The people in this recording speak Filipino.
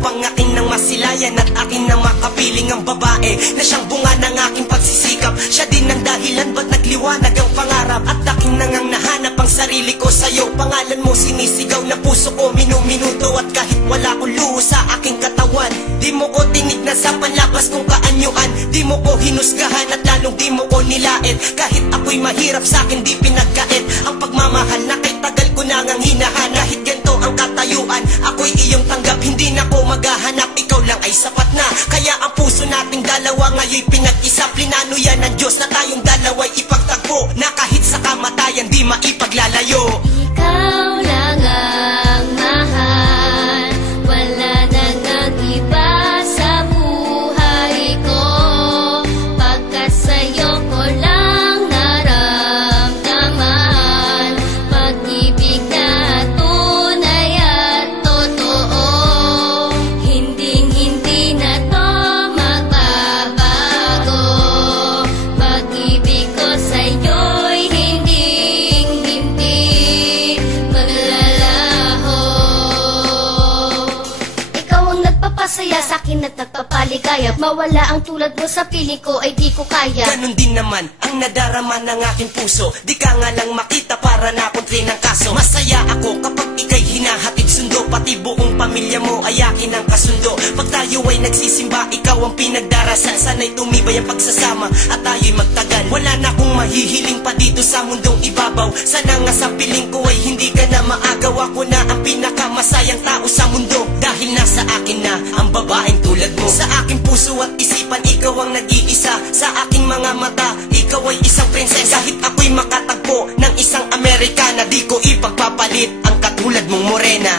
upang akin nang masilayan at akin nang makapiling ang babae na siyang bunga ng aking pagsisikap. Siya din ang dahilan ba't nagliwanag ang pangarap at aking nangang nahanap ang sarili ko sa'yo. Pangalan mo sinisigaw na puso ko minuminuto at kahit wala akong luho sa aking katawan, di mo ko tinignan sa panlabas kung kaanyuan. Di mo ko hinusgahan at lalong di mo ko nilait. Kahit ako'y mahirap sa'kin di pinagkait ang pagmamahal na kay tagal ko nang hinahanap. Kahit ganito ang katayuan, ako'y iyong tanggap, hindi na ko maghahanap. Ikaw lang ay sapat na, kaya ang puso nating dalawa ngayon'y pinag-isa. Plinano yan ng Diyos na tayong dalawa'y ipagtagpo, na kahit sa kamatayan di maipaglalayo. Ikaw lang ang mahal, wala nang ang iba sa buhay ko, pagkat sa'yo ko lang naramdaman pag-ibig na tunay at totoo. Hinding-hindi na to magbabago, pag-ibig ko sa'yo'y hinding-hindi maglalaho. Ikaw ang nagpapasaya sa'kin at nagpapaligaya, mawala ang tulad mo sa piling ko ay di ko kaya. Ganon din naman ang nadarama ng aking puso, di ka nga lang makita para na akong ng kaso. Masaya ako kapag ika'y hinahatid sundo, pati buong pamilya mo ay akin ang kasundo. Pag tayo ay nagsisimba, ikaw ang pinagdarasal, sana'y tumibay ang pagsasama at tayo'y magtagal. Wala na akong mahihiling pa dito sa mundong ibabaw, sana nga sa piling ko ay hindi ka na maagaw. Ako na ang pinakamasayang tao sa mundo, dahil nasa akin na ang babaeng tulad mo. Sa aking puso at isipan, ikaw ang nag-iisa. Sa aking mga mata, ikaw ay isang prinsesa. Kahit ako'y makatagpo ng isang Amerikana, di ko ipagpapalit ang katulad mong morena.